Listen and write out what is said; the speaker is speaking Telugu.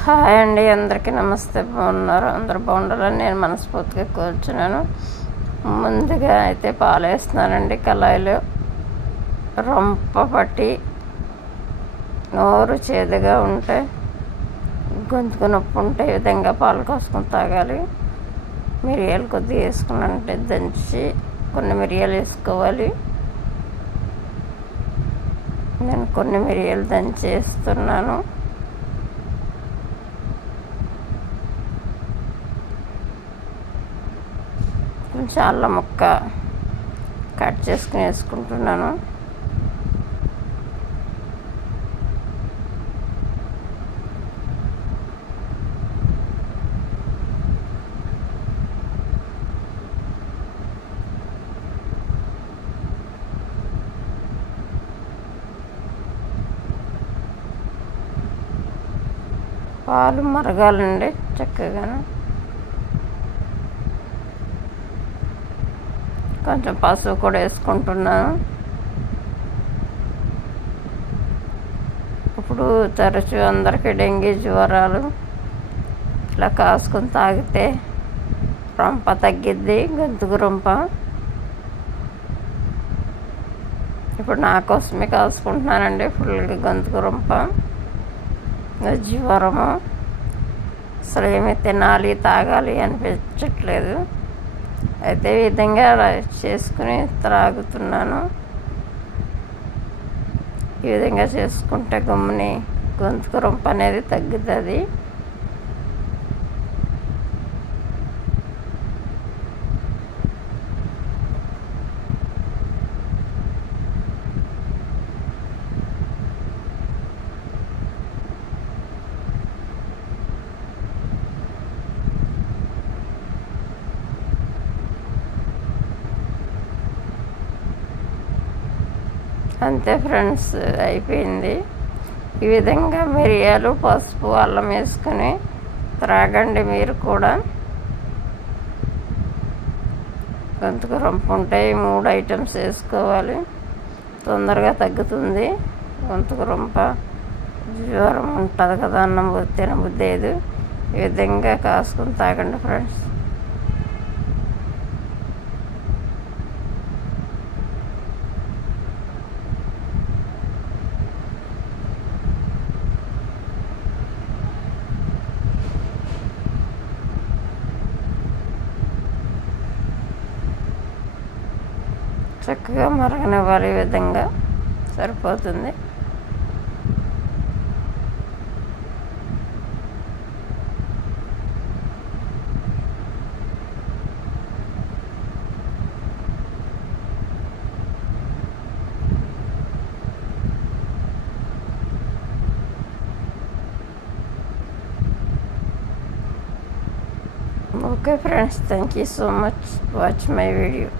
హాయ్ అండి, అందరికీ నమస్తే. బాగున్నారు? అందరు బాగుండాలని నేను మనస్ఫూర్తిగా కోరుచున్నాను. ముందుగా అయితే పాలు వేస్తున్నానండి కళాయిలో. రొంప పట్టి నోరు చేదుగా ఉంటే, గొంతుకు నొప్పి ఉంటే ఈ విధంగా పాలు కాసుకొని తాగాలి. మిరియాలు కొద్దిగా వేసుకున్నంటే దంచి కొన్ని మిరియాలు వేసుకోవాలి. నేను కొన్ని మిరియాలు దంచి వేస్తున్నాను. కొంచెం అల్లం ముక్క కట్ చేసుకుని వేసుకుంటున్నాను. పాలు మరగాలండి చక్కగాను. కొంచెం పసుపు కూడా వేసుకుంటున్నాను. ఇప్పుడు తరచూ అందరికీ డెంగీ జ్వరాలు ఇట్లా కాసుకొని తాగితే రొంప తగ్గిద్ది, గొంతుకు రొంప. ఇప్పుడు నా కోసమే కాసుకుంటున్నానండి. ఫుల్గా గొంతుకు రొంప, జ్వరము, అసలు ఏమి తినాలి తాగాలి అనిపించట్లేదు. అయితే ఈ విధంగా చేసుకుని త్రాగుతున్నాను. ఈ విధంగా చేసుకుంటే గమ్ముని గొంతుకు రొంప అనేది తగ్గుతుంది. అంతే ఫ్రెండ్స్, అయిపోయింది. ఈ విధంగా మిరియాలు, పసుపు, అల్లం వేసుకొని త్రాగండి మీరు కూడా. గొంతుకు రొంప ఉంటే ఈ 3 ఐటమ్స్ వేసుకోవాలి, తొందరగా తగ్గుతుంది గొంతుకు రొంప. జ్వరం ఉంటుంది కదా, అన్నం తినబుద్ధి లేదు. ఈ విధంగా కాసుకొని తాగండి ఫ్రెండ్స్. చక్కగా మరగనివ్వాలి. ఈ విధంగా సరిపోతుంది. Okay friends, thank you so much. Watch my video.